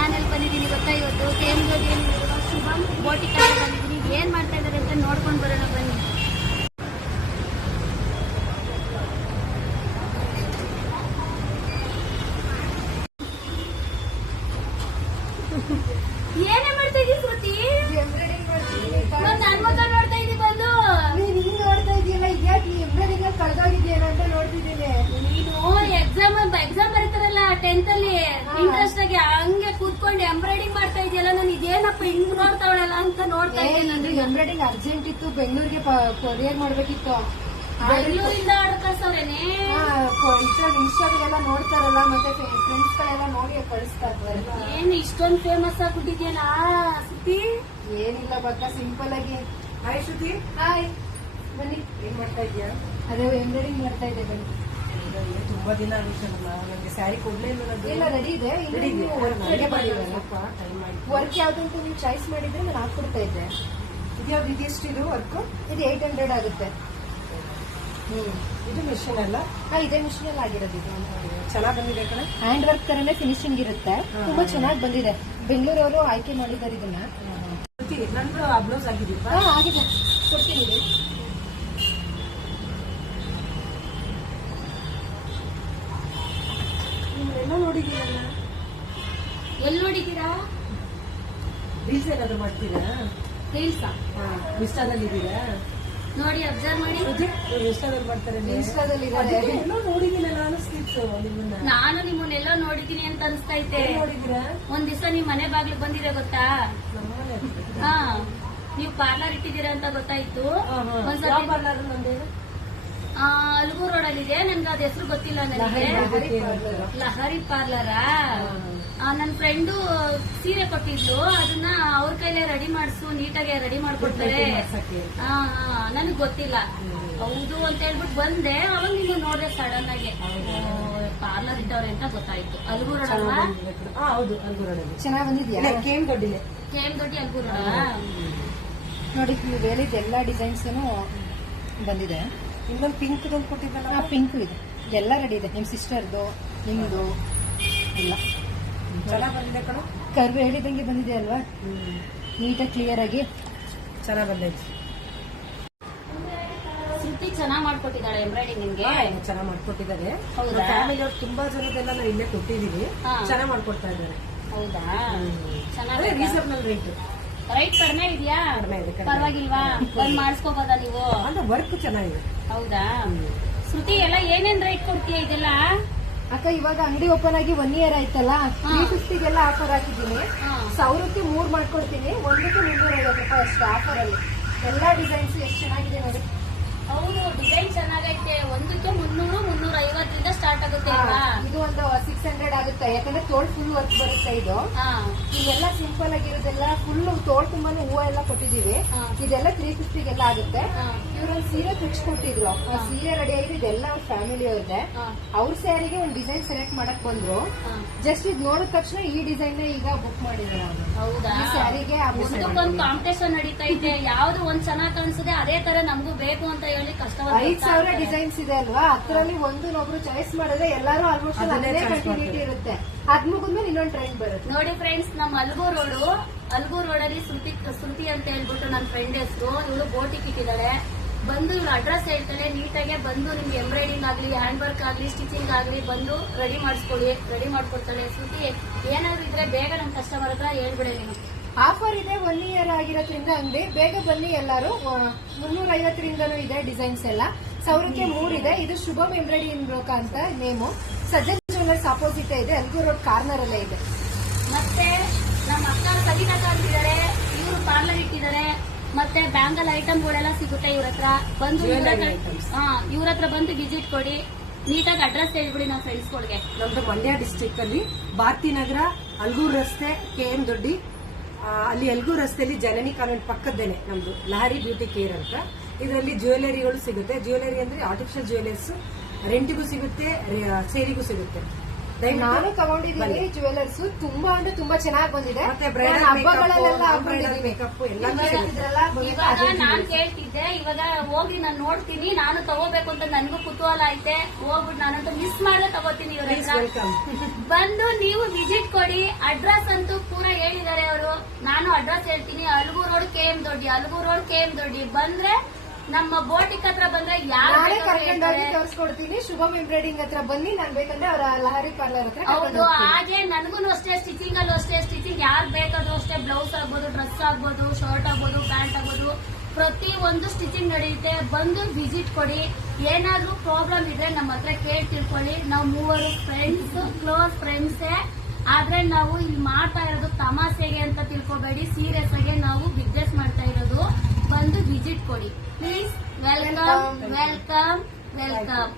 ನಾನು ಎಲ್ಲಿ ಬಂದಿದ್ದೀನಿ ಗೊತ್ತಾ? ಇವತ್ತು KM ಶುಭಂ ಬೋಟಿಕಾಗೆ ಬಂದಿದ್ದೀನಿ. ಏನ್ ಮಾಡ್ತಾ ಇದಾರೆ ಅಂತ ನೋಡ್ಕೊಂಡು ಬರೋಣ ಬನ್ನಿ. ಏನೇ ಮಾಡ್ತಾ ಇದ್ದೀವಿ ಶ್ರುತಿ? ನನ್ ಮಗ ನೋಡ್ತಾ ಇದ್ದೀವಿ ಬಂದು. ನೀನ್ ನೋಡ್ತಾ ಇದೀಯಲ್ಲ, ಯಾಕೆ ಎಂಬ್ರಾಯ್ಡಿಂಗ್ ಕಳ್ದೋಗಿದ್ಯೇನೋ ಅಂತ ನೋಡ್ತಿದ್ದೀನಿ. ನೀನು ಎಕ್ಸಾಮ್ ಬರೀತಾರಲ್ಲ 10th ಅಲ್ಲಿ ಇಂಟ್ರೆಸ್ಟ್ ಆಗಿ ಹಂಗೆ ಕೂತ್ಕೊಂಡು ಎಂಬ್ರಾಯ್ಡಿಂಗ್ ಮಾಡ್ತಾ ಇದೆಯಲ್ಲ, ನಾನು ಇದೇನಪ್ಪ ಹಿಂಗ್ ನೋಡ್ತಾವಳಲ್ಲ ಅಂತ ನೋಡ್ತಾ ಇದ್ದೀನಿ. ಎಂಬ್ರಾಯ್ಡಿಂಗ್ ಅರ್ಜೆಂಟ್ ಇತ್ತು, ಬೆಂಗಳೂರಿಗೆ ಕೊರಿಯರ್ ಮಾಡ್ಬೇಕಿತ್ತು. ಬೆಂಗಳೂರಿಂದ ಆರ್ಡರ್ ಕಳ್ಸವ್ರೇನೆ. ಇನ್ಸ್ಟಾಗೆಲ್ಲ ನೋಡ್ತಾರಲ್ಲ, ಮತ್ತೆ ಫ್ರೆಂಡ್ಸ್ ಗಳೆಲ್ಲ ನೋಡಿ ಕಳಿಸ್ತಾ ಇರ್ತಾರೆ. ಏನ್ ಇಷ್ಟೊಂದು ಫೇಮಸ್ ಆಗ್ಬಿಟ್ಟಿದ್ಯಲ್ಲ ಸುದ್ದಿ? ಏನಿಲ್ಲ ಬಕ್ಕ, ಸಿಂಪಲ್ ಆಗಿ. ಹಾಯ್ ಶ್ರುತಿ. ಹಾಯ್, ಬನ್ನಿ. ಏನ್ ಮಾಡ್ತಾ ಇದ್ಯಾ? ಅದೇ ಎಂಬ್ರಾಯ್ಡಿಂಗ್ ಮಾಡ್ತಾ ಇದ್ದೆ, ಬನ್ನಿ. ತುಂಬಾ ದಿನ ಆಗಿತ್ತಲ್ಲ, ನಂಗೆ ಸ್ಯಾರಿ ಕೊಡ್ಲೇ ಇಲ್ಲ. ಎಲ್ಲ ರೆಡಿ ಇದೆ. ವರ್ಕ್ ಯಾವ್ದು ಅಂತ ನೀವು ಚಾಯ್ಸ್ ಮಾಡಿದ್ರೆ ನಾನು ಹಾಕೊಡ್ತಾ ಇದ್ದೆ. ಇದ್ಯಾವ್ದು ಇದೆಷ್ಟು ಇದು ವರ್ಕ್? ಇದು 800 ಆಗುತ್ತೆ. ಇದು ಮಿಷನ್ ಅಲ್ಲ? ಇದೇ ಮಿಷನ್ ಅಲ್ಲಿ ಆಗಿರೋದು. ಇದು ಚೆನ್ನಾಗ್ ಬಂದಿದೆ ಕಣೆ. ಹ್ಯಾಂಡ್ ವರ್ಕ್ ತರನೇ ಫಿನಿಶಿಂಗ್ ಇರುತ್ತೆ. ತುಂಬಾ ಚೆನ್ನಾಗಿ ಬಂದಿದೆ. ಬೆಂಗಳೂರವರು ಆಯ್ಕೆ ಮಾಡಿದ್ದಾರೆ ಇದನ್ನ. ಶ್ರುತಿ, ನಂದು ಬ್ಲೌಸ್ ಆಗಿದೀಪ? ಆಗಿದೆ, ಕೊಡ್ತೀನಿ. ನೀವೆಲ್ಲ ನೋಡಿದೀರಲ್ಲ? ಎಲ್ಲಿ ನೋಡಿದ್ದೀರಾ? ರೀಲ್ಸ್ ಏನಾದ್ರು ಮಾಡ್ತೀರಾ? ರೀಲ್ಸ್ ಇನ್ಸ್ಟಾದಲ್ಲಿ ಇದ್ದೀರಾ? ನೋಡಿ ಅಬ್ಸರ್ವ್ ಮಾಡಿ. ಇನ್ಸ್ಟಾದಲ್ಲಿ ಮಾಡ್ತಾರೆ. ಇನ್ಸ್ಟಾದಲ್ಲಿ ಎಲ್ಲ ನೋಡಿದೀನಿ ನಾನು ಸ್ಲಿಪ್ಸ್ ನಿಮ್ಮನ್ನ. ನಾನು ನಿಮ್ಮನ್ನೆಲ್ಲ ನೋಡಿದೀನಿ ಅಂತ ಅನ್ಸ್ತೈತೆ. ನೋಡಿದೀರಾ? ಒಂದ್ ದಿವಸ ನೀವ್ ಮನೆ ಬಾಗ್ಲಿಗೆ ಬಂದಿದೆ ಗೊತ್ತಾ? ನಮ್ಮನೆ ಹಾ, ನೀವು ಪಾರ್ಲರ್ ಇಟ್ಟಿದ್ದೀರಾ ಅಂತ ಗೊತ್ತಾಯ್ತು. ಒಂದ್ಸಲ ಪಾರ್ಲರ್ ನಂದೇನು ಅಲ್ಗೂರ್ ರೋಡ್ ಅಲ್ಲಿ ಇದೆ. ನನ್ಗೆ ಅದ್ ಹೆಸರು ಗೊತ್ತಿಲ್ಲ ನನಗೆ. ಲಹರಿ ಪಾರ್ಲರಾ? ನನ್ ಫ್ರೆಂಡು ಸೀರೆ ಕೊಟ್ಟಿದ್ಲು, ಅದನ್ನ ಅವ್ರ ಕೈಲೇ ರೆಡಿ ಮಾಡಿಸು, ನೀಟಾಗಿ ರೆಡಿ ಮಾಡ್ಕೊಡ್ತಾರೆ. ನನಗ್ ಗೊತ್ತಿಲ್ಲ. ಹೌದು ಅಂತ ಹೇಳ್ಬಿಟ್ಟು ಬಂದೆ. ಅವಾಗ ನೀವು ನೋಡ್ದೆ ಸಡನ್ ಆಗಿ ಪಾರ್ಲರ್ ಇಟ್ಟವ್ರೆ ಅಂತ ಗೊತ್ತಾಯ್ತು. ಅಲ್ಗೂರ್ ರೋಡ್ ಅಲ್ವಾ? ಹೌದು, ಅಲ್ಗೂರಲ್ಲಿ ಚೆನ್ನಾಗಿ ಬಂದಿದ್ಯಾ? ಕೇಮ್ ದೊಡ್ಡಿದೆ. KM ದೊಡ್ಡಿ ಅಲ್ಗೂರ್ ರೋಡ್. ನೋಡಿ, ನೀವು ಹೇಳಿದ ಎಲ್ಲಾ ಡಿಸೈನ್ಸ್ ಬಂದಿದೆ. ಇನ್ನೊಂದು ಪಿಂಕ್ ಒಂದು ಕೊಟ್ಟಿದ್ದಲ್ಲ? ಪಿಂಕ್ ಇದೆ, ಎಲ್ಲ ರೆಡಿ ಇದೆ. ನಿಮ್ ಸಿಸ್ಟರ್ದು, ನಿಮ್ದು ಎಲ್ಲ ಚೆನ್ನಾಗ್ ಬಂದಿದೆ ಕಣ. ಕರ್ವ್ ಹೇಳಿದಂಗೆ ಬಂದಿದೆ ಅಲ್ವಾ? ನೀಟಾಗಿ ಕ್ಲಿಯರ್ ಆಗಿ ಚೆನ್ನಾಗ್ ಬಂದೈತಿ. ಶ್ರುತಿ ಚೆನ್ನಾಗ್ ಮಾಡ್ಕೊಟ್ಟಿದ್ದಾಳೆ ಎಂಬ್ರಾಯ್ಡಿಂಗ್ ನಿಮ್ಗೆ. ಚೆನ್ನಾಗ್ ಮಾಡ್ಕೊಟ್ಟಿದ್ದಾರೆ. ಹೌದಾ? ಫ್ಯಾಮಿಲಿ ಅವ್ರು ತುಂಬಾ ಜನದೆಲ್ಲ ನಾವು ಇಲ್ಲೇ ಕೊಟ್ಟಿದೀವಿ. ಚೆನ್ನಾಗ್ ಮಾಡ್ಕೊಡ್ತಾ ಇದ್ದಾರೆ. ಹೌದಾ? ಚೆನ್ನಾಗಿ ರೀಸನಬಲ್ ರೇಟ್. ರೈಟ್ ಕಡಿಮೆ ಇದೆಯಾ? ಕಡಿಮೆ ಇದೆ, ಕಡಿಮೆ. ಪರವಾಗಿಲ್ವಾ? ಬಂದ್ ಮಾಡಿಸ್ಕೋಬೋದಾ ನೀವು? ಅಂದ್ರೆ ವರ್ಕ್ ಚೆನ್ನಾಗಿದೆ. ಹೌದಾ? ಶ್ರುತಿ, ಎಲ್ಲ ಏನೇನ್ ರೈಟ್ ಕೊಡ್ತೀಯ ಇದೆಲ್ಲ? ಅಕ್ಕ, ಇವಾಗ ಅಂಗಡಿ ಓಪನ್ ಆಗಿ 1 year ಆಯ್ತಲ್ಲ, 350ಗೆಲ್ಲ ಆಫರ್ ಹಾಕಿದ್ದೀನಿ. 1000ಕ್ಕೆ 3 ಮಾಡ್ಕೊಡ್ತೀನಿ. ಒಂದಕ್ಕೆ 350 ರೂಪಾಯಿ ಅಷ್ಟು ಆಫರ್ ಅಲ್ಲಿ. ಎಲ್ಲಾ ಡಿಸೈನ್ಸ್ ಎಷ್ಟು ಚೆನ್ನಾಗಿದೆ ನೋಡಿ. ಹೌದು, ಡಿಸೈನ್ ಚೆನ್ನಾಗೈತೆ. ಒಂದಕ್ಕೆ 300, 350 ಸ್ಟಾರ್ಟ್ ಆಗುತ್ತೆ ಅಲ್ವಾ? ಇದು ಒಂದು 600 ಆಗುತ್ತೆ, ಯಾಕಂದ್ರೆ ತೋಳ್ ಫುಲ್ ವರ್ಕ್ ಬರುತ್ತೆ. ಇದು ಇವೆಲ್ಲ ಸಿಂಪಲ್ ಆಗಿರೋದೆಲ್ಲ ಫುಲ್ ತೋಳ್ ತುಂಬಾನೇ ಹೂವು ಎಲ್ಲ ಕೊಟ್ಟಿದೀವಿ. ಇದೆಲ್ಲ 350ಗೆಲ್ಲ ಆಗುತ್ತೆ. ಇವ್ರೊಂದು ಸೀರೆ ತೆಗೆಸ್ಕೊಟ್ಟಿದ್ರು, ಆ ಸೀರೆ ರೆಡಿ ಆಗಿದೆ. ಇದೆಲ್ಲ ಅವ್ರ ಫ್ಯಾಮಿಲಿ ಅವ್ರದ್ದೆ. ಅವ್ರ ಸ್ಯಾರಿಗೆ ಒಂದು ಡಿಸೈನ್ ಸೆಲೆಕ್ಟ್ ಮಾಡಕ್ ಬಂದ್ರು. ಜಸ್ಟ್ ಇದು ನೋಡಿದ ತಕ್ಷಣ ಈ ಡಿಸೈನ್ ಈಗ ಬುಕ್ ಮಾಡಿದ್ರು. ಹೌದಾ? ಈ ಸ್ಯಾರಿಗೆ ಒಂದಕ್ಕೊಂದು ಕಾಂಪಿಟೇಷನ್ ನಡೀತಾ ಇದೆ. ಯಾವ್ದು ಒಂದ್ ಚೆನ್ನಾಗ್ ಕಾಣಿಸಿದೆ ಅದೇ ತರ ನಮಗೂ ಬೇಕು ಅಂತ ಹೇಳಿ ಕಸ್ಟಮರ್ 5000 ಡಿಸೈನ್ಸ್ ಇದೆ ಅಲ್ವಾ? ಅದರಲ್ಲಿ ಒಂದೊಬ್ರು ಚಾಯ್ಸ್ ಮಾಡಿದ್ರೆ ಎಲ್ಲರೂ ಆಲ್ಮೋಸ್ಟ್ ಅದೇ ಕಂಟಿನ್ಯೂಟಿ ಇರುತ್ತೆ. ಅದ್ ಮುಗಿದ್ಮೇಲೆ ಇನ್ನೊಂದು ಟ್ರೆಂಡ್ ಬರುತ್ತೆ. ನೋಡಿ ಫ್ರೆಂಡ್ಸ್, ನಮ್ಮ ಅಲ್ಗೂರ್ ರೋಡ್ ಅಲ್ಲಿ ಶ್ರುತಿ ಅಂತ ಹೇಳ್ಬಿಟ್ಟು ನನ್ನ ಫ್ರೆಂಡ್ ಹೆಸರು. ಇವಳು ಬೋಟಿಕ್ ಇಟ್ಟಿದ್ದಾಳೆ. ಬಂದು ಇವ್ರು ಅಡ್ರೆಸ್ ಹೇಳ್ತಾಳೆ. ನೀಟಾಗೆ ಬಂದು ನಿಮ್ಗೆ ಎಂಬ್ರಾಯ್ಡಿಂಗ್ ಆಗ್ಲಿ, ಹ್ಯಾಂಡ್ ವರ್ಕ್ ಆಗ್ಲಿ, ಸ್ಟಿಚಿಂಗ್ ಆಗ್ಲಿ ಬಂದು ರೆಡಿ ಮಾಡಿಸ್ಕೊಳ್ಳಿ, ರೆಡಿ ಮಾಡ್ಕೊಡ್ತಾಳೆ. ಶ್ರುತಿ, ಏನಾದ್ರು ಇದ್ರೆ ಬೇಗ ನಮ್ಮ ಕಸ್ಟಮರ್ ಹತ್ರ ಹೇಳ್ಬಿಡೆ ನೀನು. ಆಫರ್ ಇದೆ, 1 year ಆಗಿರೋದ್ರಿಂದ ಅಂಗಡಿ ಬೇಗ ಬನ್ನಿ ಎಲ್ಲಾರು. 350ರಿಂದನೂ ಇದೆ ಡಿಸೈನ್ಸ್ ಎಲ್ಲ. 1000ಕ್ಕೆ 3 ಇದೆ. ಇದು ಶುಭಂ ಎಂಬ್ರಾಯ್ಡಿಂಗ್ ಬ್ರೋಕ ಅಂತ ನೇಮು. ಸಜ್ಜನ್ ಜ್ಯುವೆಲ್ಲರ್ಸ್ ಅಪೋಸಿಟ್ ಇದೆ, ಅಲ್ಗೂರ್ ರೋಡ್ ಕಾರ್ನರ್ ಅಲ್ಲೇ ಇದೆ. ಮತ್ತೆ ನಮ್ಮ ಅಕ್ಕ ಸವಿತಾ ಅಂತಿದ್ದಾರೆ, ಇವರು ಪಾರ್ಲರ್ ಇಟ್ಟಿದ್ದಾರೆ. ಮತ್ತೆ ಬ್ಯಾಂಗಲ್ ಐಟಮ್ಗಳೆಲ್ಲ ಸಿಗುತ್ತೆ ಇವ್ರ ಹತ್ರ. ಬಂದು ಇವ್ರ ಹತ್ರ ಬಂದು ವಿಸಿಟ್ ಕೊಡಿ. ನೀಟಾಗಿ ಅಡ್ರೆಸ್ ಹೇಳ್ಬಿಡಿ ನಮ್ಮ ಫ್ರೆಂಡ್ಸ್ಗಳಿಗೆ. ನಮ್ದು ಮಂಡ್ಯ ಡಿಸ್ಟಿಕ್ ಅಲ್ಲಿ ಭಾರತಿ ನಗರ, ಅಲ್ಗೂರ್ ರಸ್ತೆ, KM ದೊಡ್ಡಿ. ಅಲ್ಲಿ ಎಲ್ಗೂ ರಸ್ತೆಯಲ್ಲಿ ಜನನಿ ಕಾನ್ವೆಂಟ್ ಪಕ್ಕದ್ದೇನೆ ನಮ್ದು ಲಹರಿ ಬ್ಯೂಟಿ ಕೇರ್ ಅಂತ. ಇದರಲ್ಲಿ ಜ್ಯುವೆಲರಿಗಳು ಸಿಗುತ್ತೆ. ಜ್ಯುವೆಲರಿ ಅಂದ್ರೆ ಆರ್ಟಿಫಿಷಿಯಲ್ ಜ್ಯುವೆಲರ್ಸ್ ರೆಂಟಿಗೂ ಸಿಗುತ್ತೆ, ಸೇರಿಗೂ ಸಿಗುತ್ತೆ. ನಾನು ತಗೊಂಡಿದ್ದೀನಿ ಜ್ಯುವೆಲರ್ಸ್ ತುಂಬಾ ಅಂದ್ರೆ ತುಂಬಾ ಚೆನ್ನಾಗಿ ಬಂದಿದೆ. ಮತ್ತೆ bridal ನಾನು ಹಬ್ಬಗಳಲ್ಲೆಲ್ಲ makeup, ಹಾಕೊಂಡಿದ್ದೀನಿ. makeup ಎಲ್ಲ ಇದ್ರಲ್ಲ ಬಂದಿದೆ. ಇವಾಗ ನಾನ್ ಕೇಳ್ತಿದ್ದೆ, ಇವಾಗ ಹೋಗಿ ನಾನು ನೋಡ್ತೀನಿ, ನಾನು ತಗೋಬೇಕು ಅಂತ ನನ್ಗೂ ಕುತೂಹಲ ಐತೆ. ಹೋಗ್ಬಿಟ್ಟು ನಾನಂತೂ ಮಿಸ್ ಮಾಡದೆ ತಗೋತೀನಿ ಇವ್ರ ಹತ್ರ. ವೆಲ್ಕಮ್. ಬಂದು ನೀವು ವಿಸಿಟ್ ಕೊಡಿ. ಅಡ್ರೆಸ್ ಅಂತೂ ಪೂರ ಹೇಳಿದ್ದಾರೆ ಅವರು. ನಾನು ಅಡ್ರೆಸ್ ಹೇಳ್ತೀನಿ, ಅಲ್ಗೂರ್ ರೋಡ್ KM ದೊಡ್ಡಿ, ಅಲ್ಗೂರ್ ರೋಡ್ KM ದೊಡ್ಡಿ. ಬಂದ್ರೆ ನಮ್ಮ ಬೋಟಿಕ್ ಹತ್ರ ಬಂದ್ರೆ ಯಾರು ನಾನೇ ಕರ್ಕೊಂಡೋಗಿ ತೋರಿಸ್ಕೊಡ್ತೀನಿ. ಶುಭಮ್ ಎಂಬ್ರಾಯ್ಡಿಂಗ್ ಹತ್ರ ಬನ್ನಿ, ನಾನ್ ಬೇಕಂದ್ರೆ ಅವರ ಲಹರಿ ಪಾರ್ಲರ್ ಹತ್ರ ಹೌದು. ಹಾಗೆ ನನಗೂ ಅಷ್ಟೇ, ಸ್ಟಿಚಿಂಗ್ ಅಲ್ಲೂ ಅಷ್ಟೇ. ಸ್ಟಿಚಿಂಗ್ ಯಾರು ಬೇಕಾದ್ರೂ ಅಷ್ಟೇ, ಬ್ಲೌಸ್ ಆಗ್ಬೋದು, ಡ್ರೆಸ್ ಆಗ್ಬೋದು, ಶರ್ಟ್ ಆಗ್ಬೋದು, ಪ್ಯಾಂಟ್ ಆಗ್ಬೋದು, ಪ್ರತಿ ಒಂದು ಸ್ಟಿಚಿಂಗ್ ನಡೆಯುತ್ತೆ. ಬಂದು ವಿಸಿಟ್ ಕೊಡಿ. ಏನಾದ್ರೂ ಪ್ರಾಬ್ಲಮ್ ಇದ್ರೆ ನಮ್ಮ ಹತ್ರ ಕೇಳಿ ತಿಳ್ಕೊಳ್ಳಿ. ನಾವು ಮೂವರು ಫ್ರೆಂಡ್ಸ್, ಕ್ಲೋಸ್ ಫ್ರೆಂಡ್ಸೇ. ಆದ್ರೆ ನಾವು ಇಲ್ಲಿ ಮಾಡ್ತಾ ಇರೋದು ತಮಾಷೆಗೆ ಅಂತ ತಿಳ್ಕೊಬೇಡಿ, ಸೀರಿಯಸ್ ಆಗಿ ನಾವು ಬಿಸ್ನೆಸ್ ಮಾಡ್ತಾ ಇರೋದು. ಬಂದು ವಿಸಿಟ್ ಕೊಡಿ ಪ್ಲೀಸ್. Welcome welcome welcome.